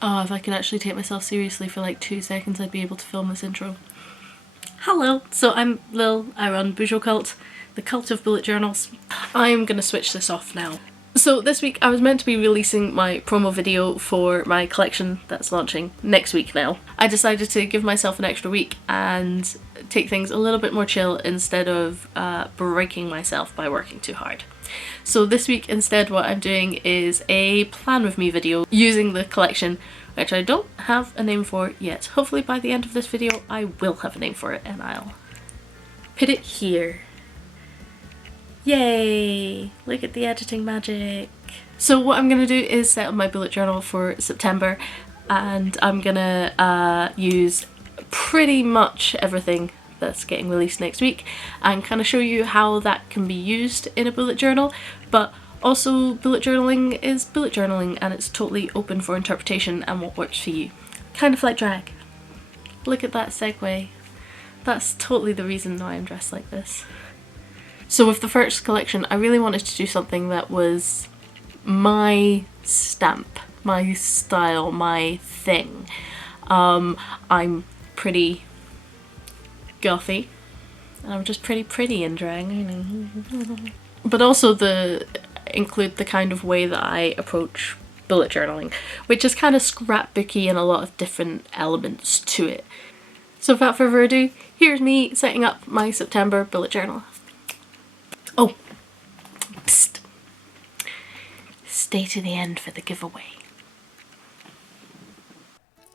Oh, if I could actually take myself seriously for like 2 seconds, I'd be able to film this intro. Hello, so I'm Lil, I run Bourgeois Cult, the cult of bullet journals. I'm gonna switch this off now. So this week I was meant to be releasing my promo video for my collection that's launching next week now. I decided to give myself an extra week and take things a little bit more chill instead of breaking myself by working too hard. So this week instead what I'm doing is a plan with me video using the collection, which I don't have a name for yet. Hopefully by the end of this video I will have a name for it and I'll put it here. Yay! Look at the editing magic. So what I'm gonna do is set up my bullet journal for September, and I'm gonna use pretty much everything that's getting released next week and kind of show you how that can be used in a bullet journal. But also, bullet journaling is bullet journaling and it's totally open for interpretation and what works for you. Kind of like drag. Look at that segue. That's totally the reason why I'm dressed like this. So with the first collection, I really wanted to do something that was my stamp, my style, my thing. I'm pretty gothy, and I'm just pretty in drag. But also include the kind of way that I approach bullet journaling, which is kind of scrapbooky and a lot of different elements to it. So without further ado, here's me setting up my September bullet journal. Oh, psst. Stay to the end for the giveaway.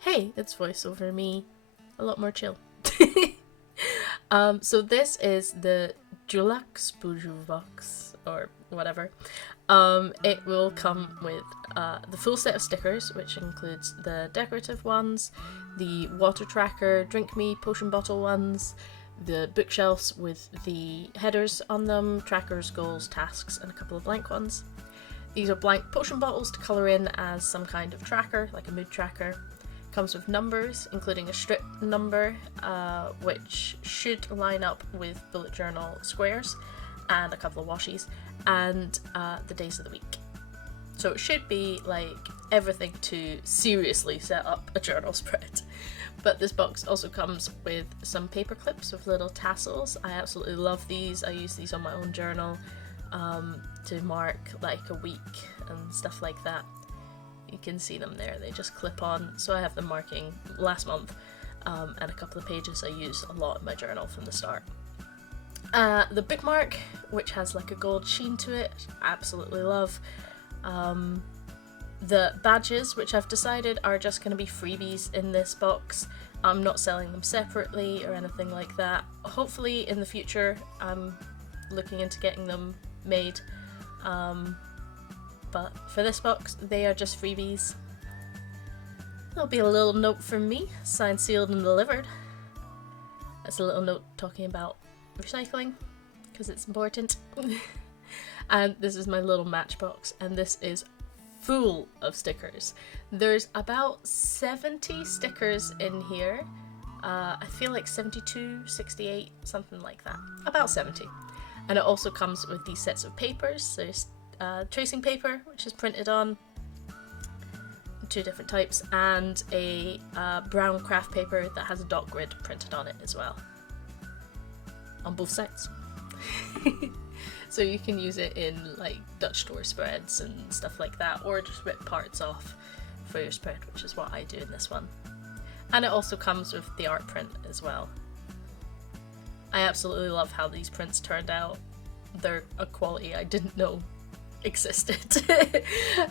Hey, it's voiceover me. A lot more chill. So this is the Drix Bourgeois box, or whatever. It will come with the full set of stickers, which includes the decorative ones, the water tracker, drink me, potion bottle ones, the bookshelves with the headers on them, trackers, goals, tasks, and a couple of blank ones. These are blank potion bottles to colour in as some kind of tracker, like a mood tracker. Comes with numbers, including a strip number, which should line up with bullet journal squares, and a couple of washies, and the days of the week. So it should be like everything to seriously set up a journal spread. But this box also comes with some paper clips with little tassels. I absolutely love these. I use these on my own journal to mark like a week and stuff like that. You can see them there, they just clip on. So I have them marking last month and a couple of pages I use a lot in my journal from the start. The bookmark, which has like a gold sheen to it, absolutely love. The badges, which I've decided are just going to be freebies in this box. I'm not selling them separately or anything like that. Hopefully in the future I'm looking into getting them made. But for this box, they are just freebies. There'll be a little note from me, signed, sealed, and delivered. That's a little note talking about recycling, because it's important. And this is my little matchbox, and this is full of stickers. There's about 70 stickers in here. I feel like 72, 68, something like that. About 70. And it also comes with these sets of papers. There's tracing paper, which is printed on, 2 different types, and a brown craft paper that has a dot grid printed on it as well, on both sides. So you can use it in like Dutch store spreads and stuff like that, or just rip parts off for your spread, which is what I do in this one. And it also comes with the art print as well. I absolutely love how these prints turned out. They're a quality I didn't know existed.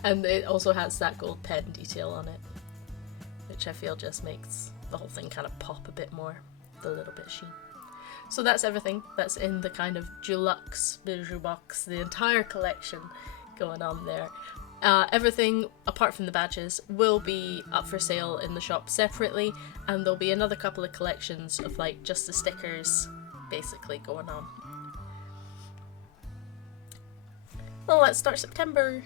And it also has that gold pen detail on it, which I feel just makes the whole thing kind of pop a bit more, the little bit sheen. So that's everything that's in the kind of Drix Bourgeois box, the entire collection going on there. Everything apart from the badges will be up for sale in the shop separately, and there'll be another couple of collections of like just the stickers basically going on. Well, let's start September.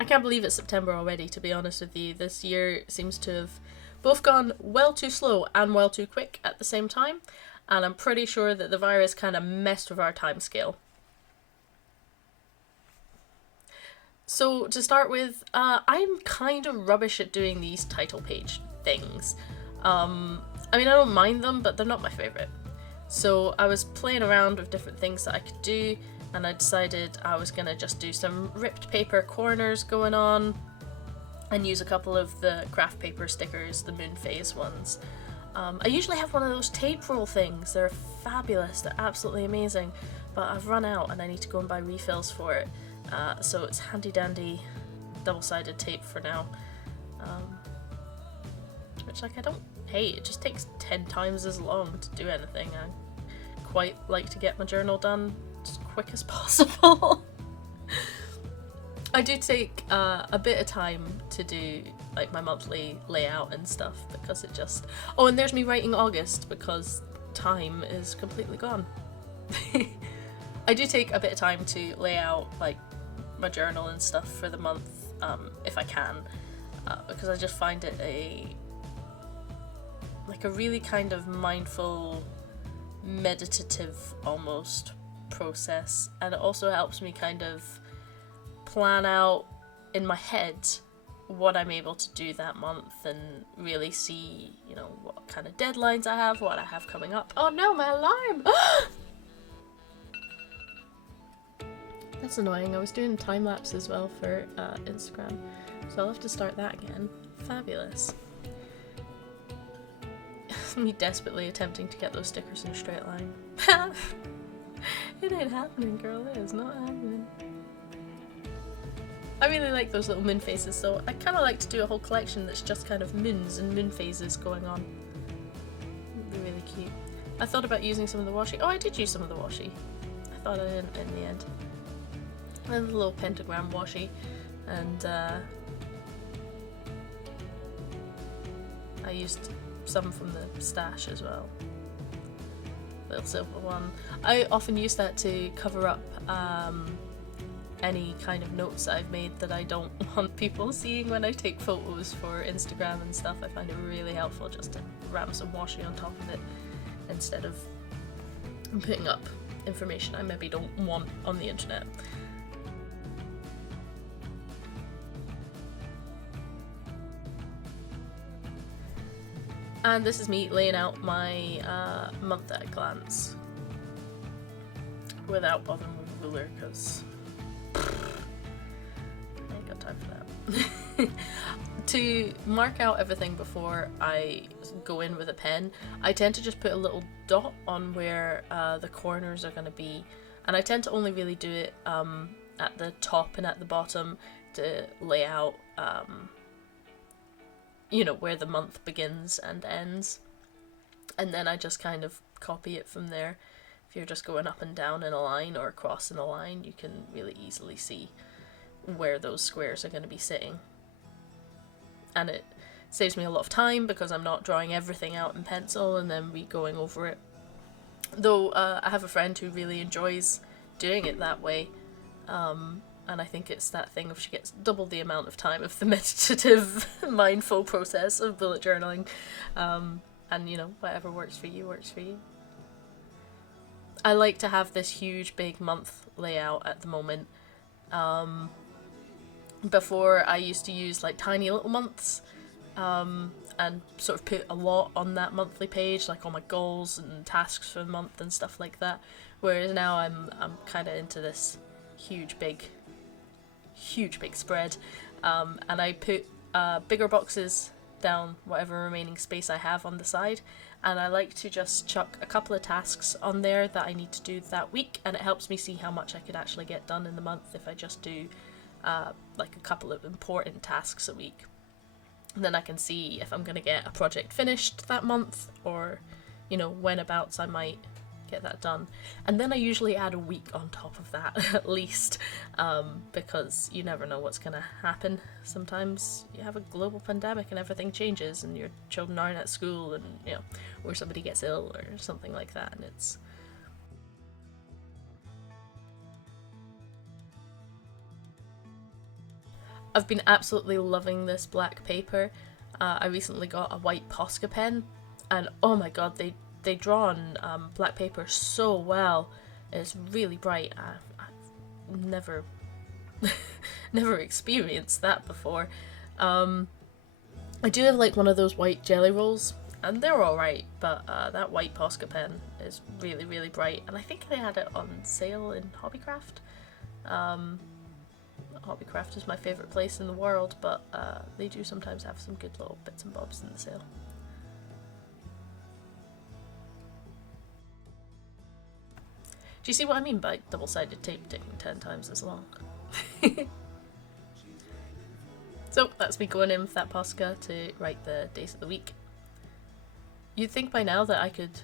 I can't believe it's September already, to be honest with you. This year seems to have both gone well too slow and well too quick at the same time, and I'm pretty sure that the virus kind of messed with our timescale. So to start with, I'm kind of rubbish at doing these title page things. I mean, I don't mind them, but they're not my favourite. So I was playing around with different things that I could do, and I decided I was going to just do some ripped paper corners going on, and use a couple of the craft paper stickers, the moon phase ones. I usually have one of those tape roll things. They're fabulous, they're absolutely amazing, but I've run out and I need to go and buy refills for it. So it's handy dandy double-sided tape for now. Which, like, I don't hate. It just takes 10 times as long to do anything. I quite like to get my journal done as quick as possible. I do take a bit of time to do like my monthly layout and stuff, because it just... Oh, and there's me writing August because time is completely gone. I do take a bit of time to lay out like my journal and stuff for the month, if I can, because I just find it a really kind of mindful, meditative almost process, and it also helps me kind of plan out in my head what I'm able to do that month and really see, you know, what kind of deadlines I have, what I have coming up. Oh no, my alarm! That's annoying. I was doing time lapse as well for Instagram, so I'll have to start that again. Fabulous. Me desperately attempting to get those stickers in a straight line. It ain't happening, girl. It is not happening. I really like those little moon phases, so I kind of like to do a whole collection that's just kind of moons and moon phases going on. It'd be really cute. I thought about using some of the washi. Oh, I did use some of the washi. I thought I didn't in the end. I have a little pentagram washi, and I used some from the stash as well. Little silver one. I often use that to cover up any kind of notes that I've made that I don't want people seeing when I take photos for Instagram and stuff. I find it really helpful just to ram some washi on top of it instead of putting up information I maybe don't want on the internet. And this is me laying out my month at a glance without bothering with a ruler, because I ain't got time for that. To mark out everything before I go in with a pen, I tend to just put a little dot on where the corners are going to be, and I tend to only really do it at the top and at the bottom to lay out you know, where the month begins and ends, and then I just kind of copy it from there. If you're just going up and down in a line or across in a line, you can really easily see where those squares are going to be sitting, and it saves me a lot of time because I'm not drawing everything out in pencil and then going over it. Though I have a friend who really enjoys doing it that way, and I think it's that thing of she gets double the amount of time of the meditative, mindful process of bullet journaling. And, you know, whatever works for you, works for you. I like to have this huge, big month layout at the moment. Before, I used to use, like, tiny little months, and sort of put a lot on that monthly page, like all my goals and tasks for the month and stuff like that. Whereas now I'm kind of into this huge big spread, and I put bigger boxes down whatever remaining space I have on the side, and I like to just chuck a couple of tasks on there that I need to do that week, and it helps me see how much I could actually get done in the month if I just do like a couple of important tasks a week. And then I can see if I'm going to get a project finished that month, or, you know, whenabouts I might get that done. And then I usually add a week on top of that at least, because you never know what's going to happen. Sometimes you have a global pandemic and everything changes and your children aren't at school, and, you know, or somebody gets ill or something like that, and it's... I've been absolutely loving this black paper. I recently got a white Posca pen, and oh my god, they draw on black paper so well. It's really bright. I've never never experienced that before. I do have like one of those white jelly rolls, and they're alright, but that white Posca pen is really, really bright, and I think they had it on sale in Hobbycraft. Hobbycraft is my favourite place in the world, but they do sometimes have some good little bits and bobs in the sale. Do you see what I mean by double-sided tape taking 10 times as long? So that's me going in with that Posca to write the days of the week. You'd think by now that I could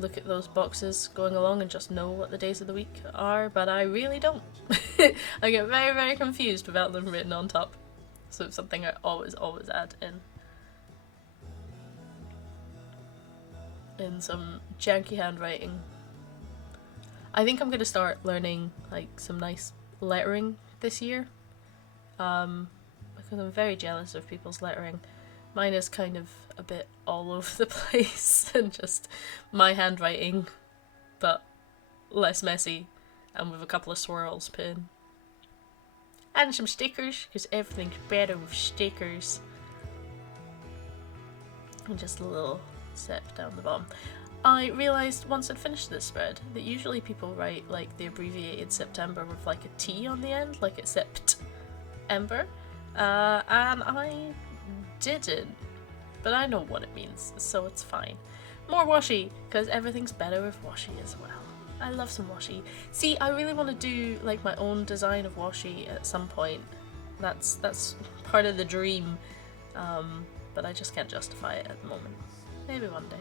look at those boxes going along and just know what the days of the week are, but I really don't. I get very, very confused without them written on top. So it's something I always add in some janky handwriting. I think I'm going to start learning like some nice lettering this year, because I'm very jealous of people's lettering. Mine is kind of a bit all over the place and just my handwriting, but less messy and with a couple of swirls put in. And some stickers, because everything's better with stickers. And just a little sip down the bottom. I realised once I'd finished this spread that usually people write like the abbreviated September with like a T on the end, like it's Sept-ember, and I didn't, but I know what it means, so it's fine. More washi, because everything's better with washi as well. I love some washi. See, I really want to do like my own design of washi at some point. That's part of the dream, but I just can't justify it at the moment. Maybe one day.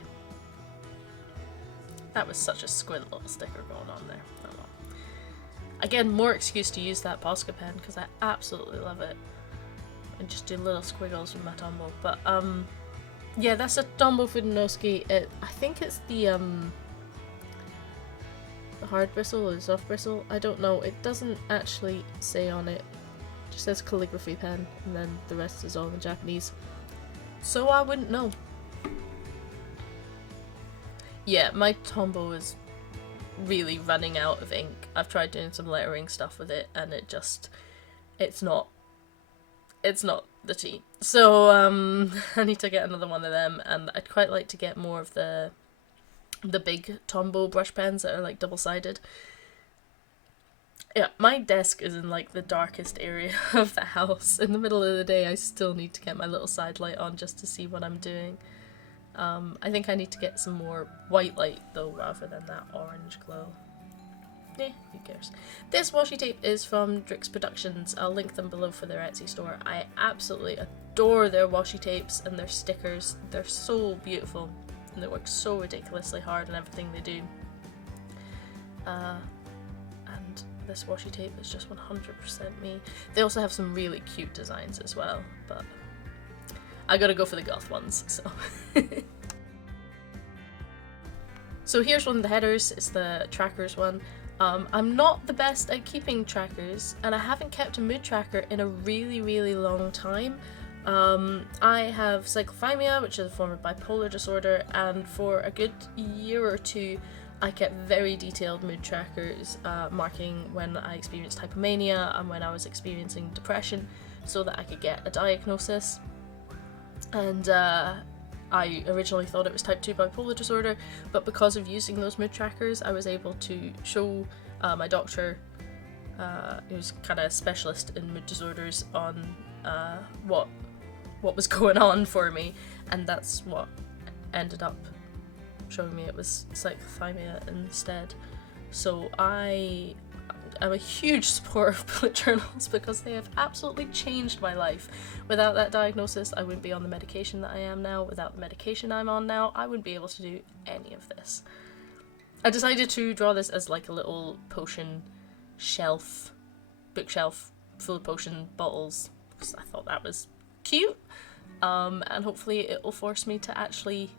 That was such a squint little sticker going on there. Oh well. Again, more excuse to use that Posca pen because I absolutely love it. And just do little squiggles with my Tombow. But yeah, that's a Tombow Fudenosuke. I think it's the hard bristle or soft bristle. I don't know. It doesn't actually say on it. It just says calligraphy pen, and then the rest is all in Japanese. So I wouldn't know. Yeah, my Tombow is really running out of ink. I've tried doing some lettering stuff with it, and it's not the tea. So I need to get another one of them, and I'd quite like to get more of the big Tombow brush pens that are like double-sided. Yeah, my desk is in like the darkest area of the house. In the middle of the day, I still need to get my little side light on just to see what I'm doing. I think I need to get some more white light though, rather than that orange glow. Eh, who cares. This washi tape is from Drix Productions. I'll link them below for their Etsy store. I absolutely adore their washi tapes and their stickers. They're so beautiful and they work so ridiculously hard in everything they do. And this washi tape is just 100% me. They also have some really cute designs as well, but I gotta go for the goth ones, so. So here's one of the headers, it's the trackers one. I'm not the best at keeping trackers, and I haven't kept a mood tracker in a really, really long time. I have cyclothymia, which is a form of bipolar disorder, and for a good year or two I kept very detailed mood trackers marking when I experienced hypomania and when I was experiencing depression so that I could get a diagnosis. And I originally thought it was type 2 bipolar disorder, but because of using those mood trackers I was able to show my doctor, who's kind of a specialist in mood disorders, on what was going on for me, and that's what ended up showing me it was cyclothymia instead. So I'm a huge supporter of bullet journals because they have absolutely changed my life. Without that diagnosis, I wouldn't be on the medication that I am now. Without the medication I'm on now, I wouldn't be able to do any of this. I decided to draw this as like a little potion bookshelf full of potion bottles because I thought that was cute. And hopefully it will force me to actually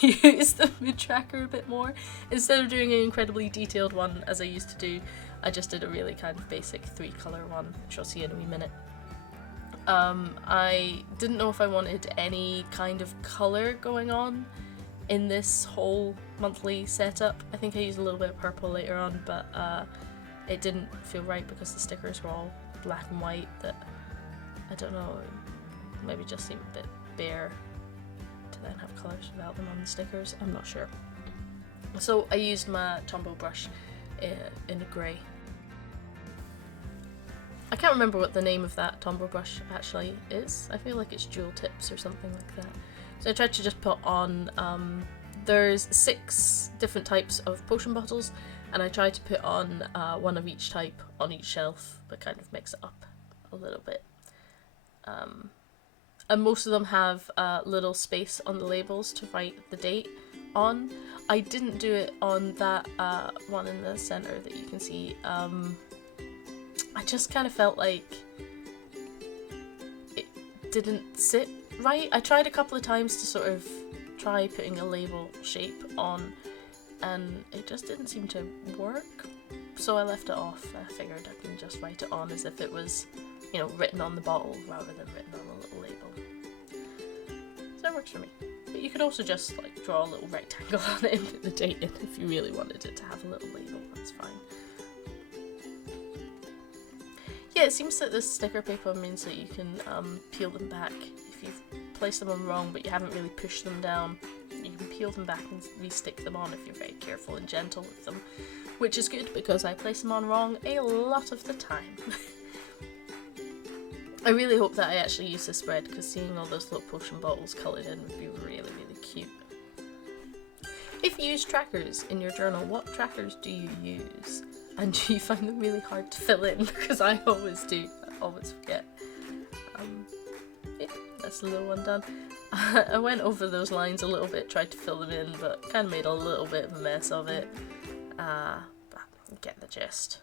use the mood tracker a bit more. Instead of doing an incredibly detailed one as I used to do, I just did a really kind of basic 3-colour one, which I'll see in a wee minute. I didn't know if I wanted any kind of colour going on in this whole monthly setup. I think I used a little bit of purple later on, but it didn't feel right because the stickers were all black and white, that, I don't know, maybe just seemed a bit bare to then have colours without them on the stickers. I'm not sure. So I used my Tombow brush in a grey. I can't remember what the name of that Tombow brush actually is. I feel like it's Jewel Tips or something like that. So I tried to just put on, there's 6 different types of potion bottles, and I tried to put on one of each type on each shelf, but kind of mix it up a little bit. And most of them have a little space on the labels to write the date on. I didn't do it on that one in the centre that you can see. I just kind of felt like it didn't sit right. I tried a couple of times to sort of try putting a label shape on, and it just didn't seem to work, so I left it off. I figured I can just write it on as if it was, you know, written on the bottle rather than written on a little label. So that works for me. But you could also just like draw a little rectangle on it and put the date in if you really wanted it to have a little label. That's fine. Yeah, it seems that this sticker paper means that you can peel them back if you've placed them on wrong but you haven't really pushed them down. You can peel them back and re-stick them on if you're very careful and gentle with them, which is good because I place them on wrong a lot of the time. I really hope that I actually use this spread, because seeing all those little potion bottles coloured in would be really, really cute. If you use trackers in your journal, what trackers do you use? And do you find them really hard to fill in? Because I always do. I always forget. Yeah, that's the little one done. I went over those lines a little bit, tried to fill them in, but kind of made a little bit of a mess of it. But get the gist.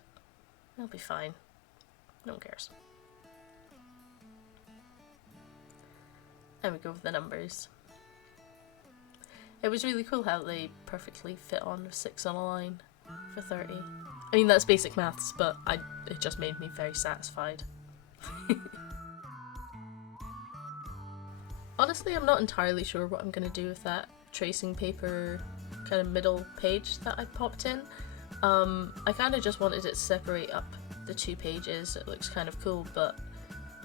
It'll be fine. No one cares. There we go with the numbers. It was really cool how they perfectly fit on with 6 on a line for 30. I mean, that's basic maths, but it just made me very satisfied. Honestly, I'm not entirely sure what I'm going to do with that tracing paper kind of middle page that I popped in. I kind of just wanted it to separate up the 2 pages. It looks kind of cool, but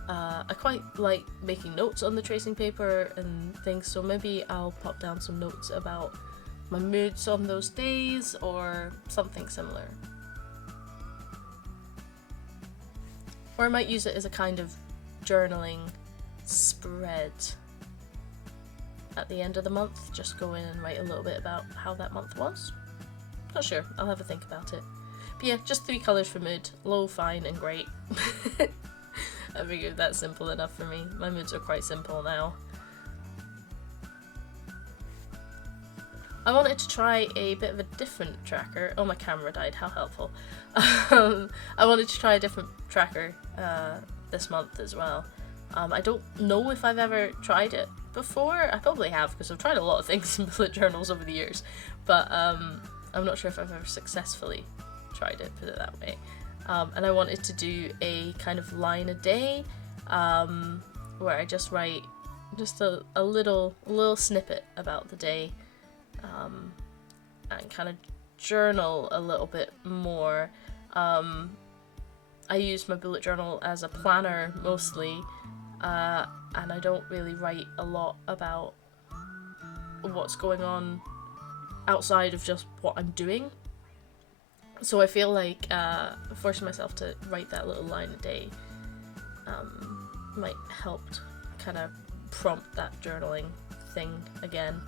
I quite like making notes on the tracing paper and things, so maybe I'll pop down some notes about my moods on those days or something similar. Or I might use it as a kind of journaling spread at the end of the month, just go in and write a little bit about how that month was. Not sure, I'll have a think about it. But yeah, just 3 colours for mood: low, fine and great. I figured that's simple enough for me. My moods are quite simple now. I wanted to try a bit of a different tracker. Oh, my camera died, how helpful. I wanted to try a different tracker this month as well. I don't know if I've ever tried it before. I probably have, because I've tried a lot of things in bullet journals over the years, but I'm not sure if I've ever successfully tried it, put it that way. And I wanted to do a kind of line a day, where I just write just a little snippet about the day, and kind of journal a little bit more. I use my bullet journal as a planner mostly, and I don't really write a lot about what's going on outside of just what I'm doing. So I feel like forcing myself to write that little line a day might help kind of prompt that journaling thing again.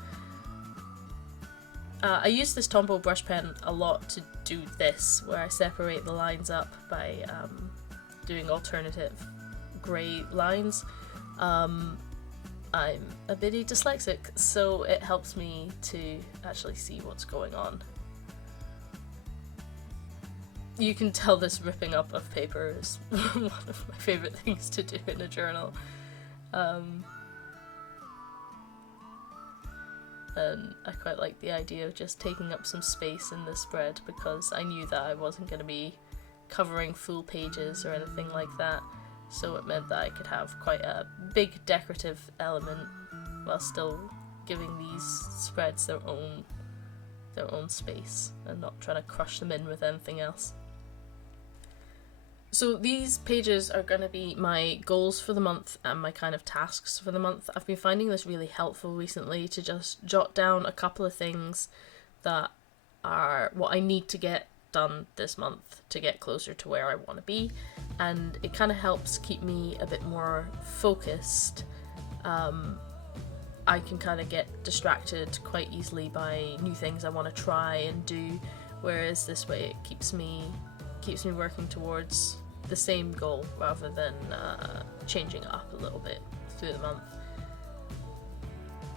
I use this Tombow brush pen a lot to do this, where I separate the lines up by doing alternative grey lines. I'm a bitty dyslexic, so it helps me to actually see what's going on. You can tell this ripping up of paper is one of my favourite things to do in a journal. And I quite like the idea of just taking up some space in the spread, because I knew that I wasn't going to be covering full pages or anything like that, so it meant that I could have quite a big decorative element while still giving these spreads their own space and not trying to crush them in with anything else. So these pages are going to be my goals for the month and my kind of tasks for the month. I've been finding this really helpful recently to just jot down a couple of things that are what I need to get done this month to get closer to where I want to be, and it kind of helps keep me a bit more focused. I can kind of get distracted quite easily by new things I want to try and do, whereas this way it keeps me working towards the same goal rather than changing it up a little bit through the month.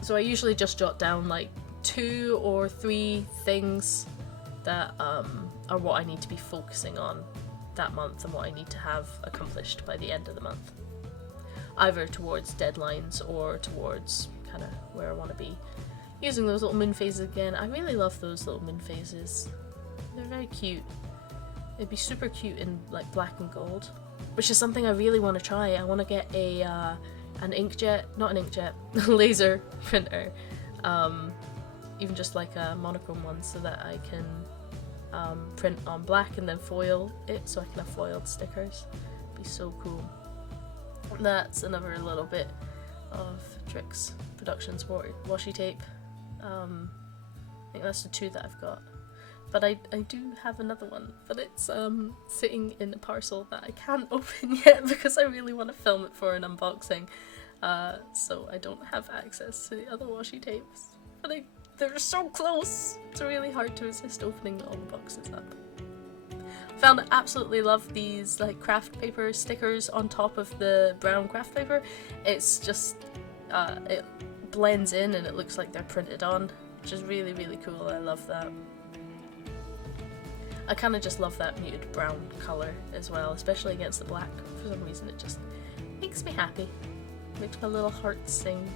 So I usually just jot down like 2 or 3 things that are what I need to be focusing on that month and what I need to have accomplished by the end of the month, either towards deadlines or towards kind of where I want to be. Using those little moon phases again, I really love those little moon phases. They're very cute. It'd be super cute in like black and gold, which is something I really want to try. I want to get an laser printer, even just like a monochrome one, so that I can print on black and then foil it, so I can have foiled stickers. It'd be so cool. That's another little bit of Drix Productions washi tape. I think that's the 2 that I've got. But I do have another one, but it's sitting in a parcel that I can't open yet because I really want to film it for an unboxing. So I don't have access to the other washi tapes. But they're so close! It's really hard to resist opening all the boxes up. I found I absolutely love these like craft paper stickers on top of the brown craft paper. It's just, it blends in and it looks like they're printed on, which is really, really cool. I love that. I kind of just love that muted brown colour as well, especially against the black. For some reason it just makes me happy. Makes my little heart sing.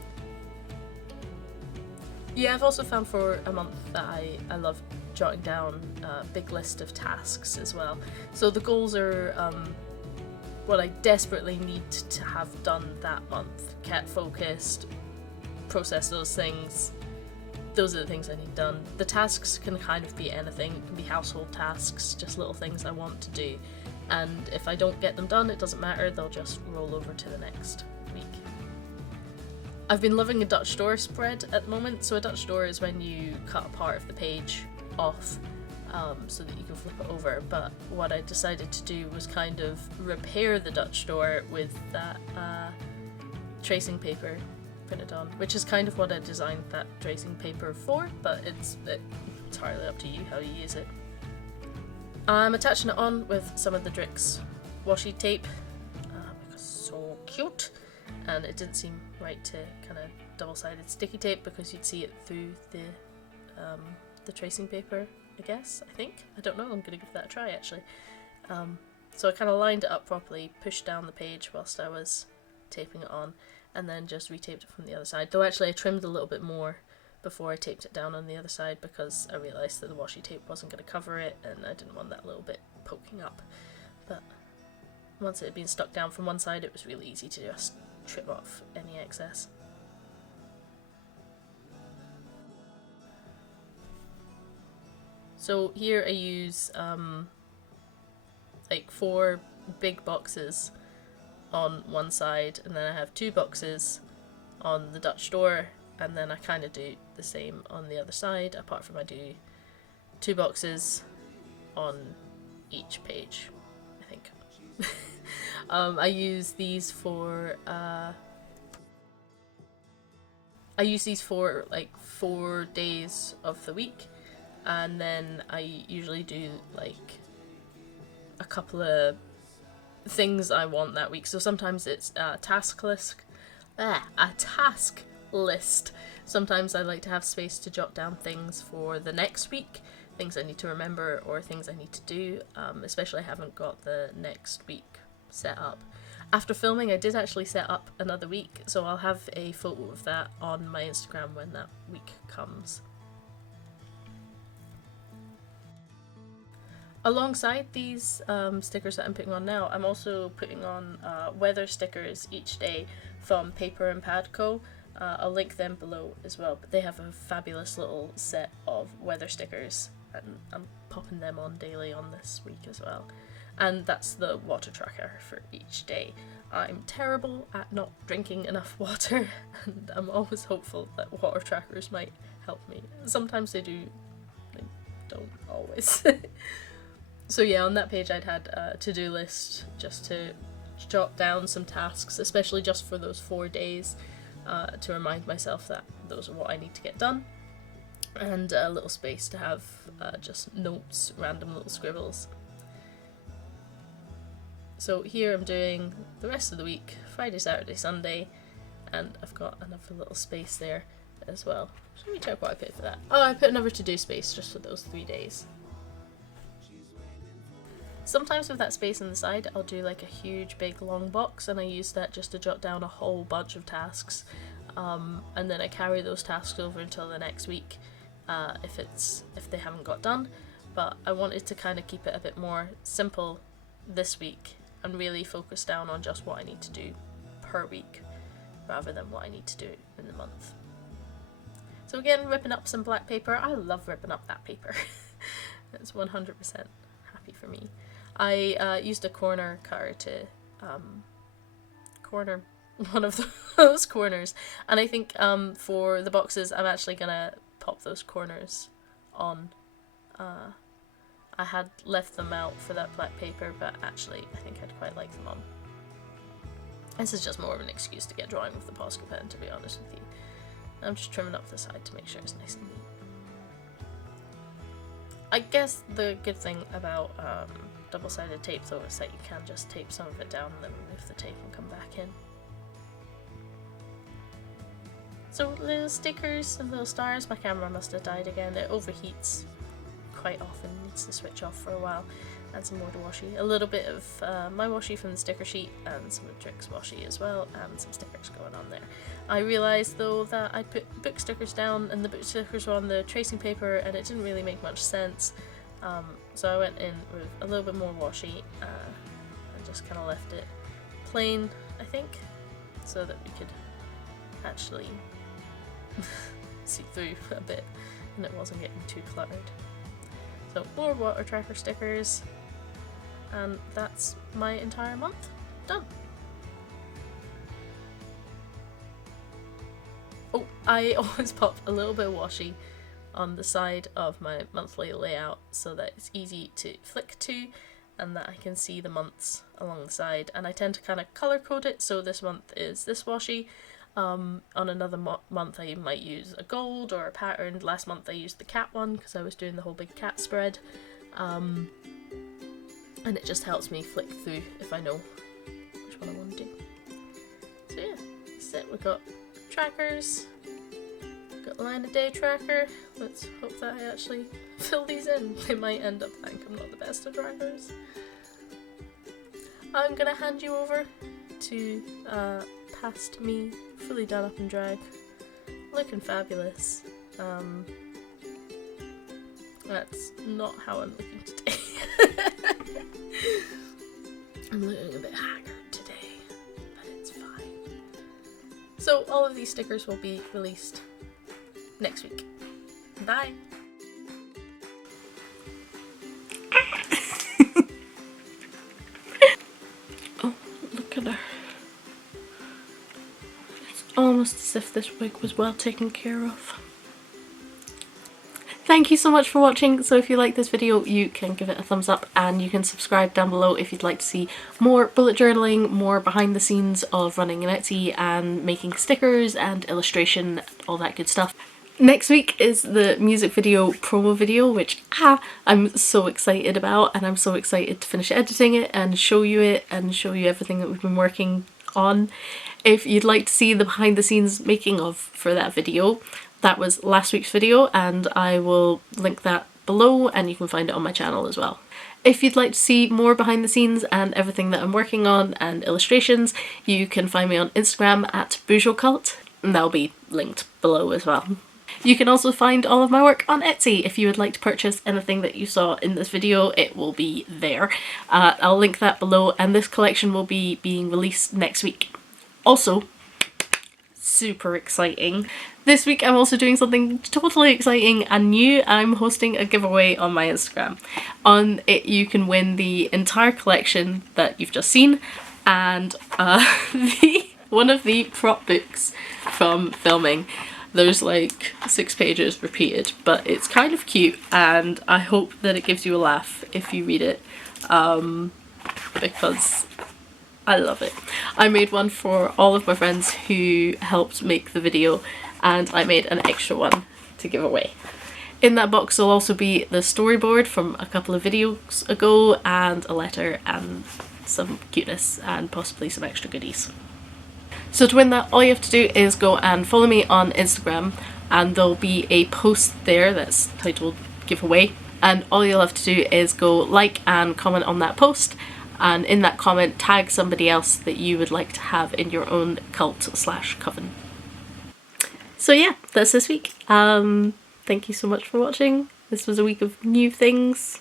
Yeah, I've also found for a month that I love jotting down a big list of tasks as well. So the goals are what I desperately need to have done that month. Get focused, process those things. Those are the things I need done. The tasks can kind of be anything. It can be household tasks, just little things I want to do. And if I don't get them done, it doesn't matter, they'll just roll over to the next week. I've been loving a Dutch door spread at the moment. So a Dutch door is when you cut a part of the page off so that you can flip it over. But what I decided to do was kind of repair the Dutch door with that tracing paper printed on, which is kind of what I designed that tracing paper for, but it's entirely up to you how you use it. I'm attaching it on with some of the Drix washi tape because it's so cute, and it didn't seem right to kind of double-sided sticky tape because you'd see it through the tracing paper, I don't know, I'm gonna give that a try actually. So I kind of lined it up properly, pushed down the page whilst I was taping it on, and then just retaped it from the other side. Though actually I trimmed a little bit more before I taped it down on the other side because I realised that the washi tape wasn't going to cover it and I didn't want that little bit poking up. But once it had been stuck down from one side, it was really easy to just trim off any excess. So here I use like 4 big boxes on one side, and then I have 2 boxes on the Dutch door, and then I kind of do the same on the other side, apart from I do 2 boxes on each page, I think. I use these for like 4 days of the week, and then I usually do like a couple of things I want that week. So sometimes it's a task list. Sometimes I like to have space to jot down things for the next week, things I need to remember or things I need to do, especially I haven't got the next week set up. After filming, I did actually set up another week, so I'll have a photo of that on my Instagram when that week comes. Alongside these stickers that I'm putting on now, I'm also putting on weather stickers each day from Paper and Pad Co. I'll link them below as well, but they have a fabulous little set of weather stickers, and I'm popping them on daily on this week as well. and that's the water tracker for each day. I'm terrible at not drinking enough water, and I'm always hopeful that water trackers might help me. Sometimes they do, they don't always. So yeah, on that page I'd had a to-do list just to jot down some tasks, especially just for those 4 days, to remind myself that those are what I need to get done, and a little space to have just notes, random little scribbles. So here I'm doing the rest of the week, Friday, Saturday, Sunday, and I've got another little space there as well. Let me check what I put for that. Oh, I put another to-do space just for those 3 days. Sometimes with that space on the side, I'll do like a huge big long box, and I use that just to jot down a whole bunch of tasks, and then I carry those tasks over until the next week if they haven't got done. But I wanted to kind of keep it a bit more simple this week and really focus down on just what I need to do per week rather than what I need to do in the month. So again, ripping up some black paper. I love ripping up that paper. It's 100% happy for me. I used a corner cutter to corner one of those corners, and I think for the boxes I'm actually gonna pop those corners on. I had left them out for that black paper, but actually I think I'd quite like them on. This is just more of an excuse to get drawing with the Posca pen, to be honest with you. I'm just trimming up the side to make sure it's nice and neat. I guess the good thing about double-sided tape though is that you can just tape some of it down and then remove the tape and come back in. So little stickers and little stars. My camera must have died again. It overheats quite often, needs to switch off for a while. And some more washi. A little bit of my washi from the sticker sheet and some of Drix washi as well, and some stickers going on there. I realised though that I'd put book stickers down and the book stickers were on the tracing paper and it didn't really make much sense. So I went in with a little bit more washi and just kind of left it plain, I think, so that we could actually see through a bit and it wasn't getting too cluttered. So more water tracker stickers, and that's my entire month done. Oh, I always pop a little bit of washi on the side of my monthly layout so that it's easy to flick to and that I can see the months along the side, and I tend to kind of color code it, so this month is this washi. On another month I might use a gold or a pattern. Last month I used the cat one because I was doing the whole big cat spread, and it just helps me flick through if I know which one I want to do. So yeah, that's it. We've got trackers, got the line of day tracker. Let's hope that I actually fill these in. They might end up thinking I'm not the best at trackers. I'm gonna hand you over to past me, fully done up in drag, looking fabulous. That's not how I'm looking today. I'm looking a bit haggard today, but it's fine. So all of these stickers will be released next week. Bye! Oh, look at her. Almost as if this wig was well taken care of. Thank you so much for watching. So if you like this video, you can give it a thumbs up and you can subscribe down below if you'd like to see more bullet journaling, more behind the scenes of running an Etsy and making stickers and illustration, all that good stuff. Next week is the music video promo video, which I'm so excited about, and I'm so excited to finish editing it and show you everything that we've been working on. If you'd like to see the behind the scenes making of for that video, that was last week's video and I will link that below and you can find it on my channel as well. If you'd like to see more behind the scenes and everything that I'm working on and illustrations, you can find me on Instagram at bourgeoiscult, and that'll be linked below as well. You can also find all of my work on Etsy. If you would like to purchase anything that you saw in this video, it will be there. I'll link that below, and this collection will be being released next week. Also, super exciting. This week I'm also doing something totally exciting and new. I'm hosting a giveaway on my Instagram. On it you can win the entire collection that you've just seen and one of the prop books from filming. There's like 6 pages repeated, but it's kind of cute and I hope that it gives you a laugh if you read it, because I love it. I made one for all of my friends who helped make the video, and I made an extra one to give away. In that box will also be the storyboard from a couple of videos ago and a letter and some cuteness and possibly some extra goodies. So to win that, all you have to do is go and follow me on Instagram, and there'll be a post there that's titled giveaway, and all you'll have to do is go like and comment on that post, and in that comment tag somebody else that you would like to have in your own cult/coven. So yeah, that's this week. Thank you so much for watching. This was a week of new things,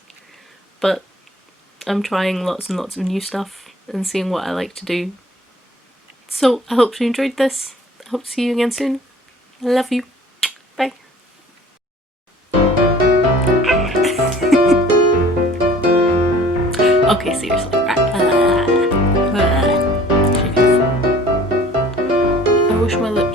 but I'm trying lots and lots of new stuff and seeing what I like to do. So I hope you enjoyed this. I hope to see you again soon. I love you. Bye. Okay, seriously. Right. I wish my lips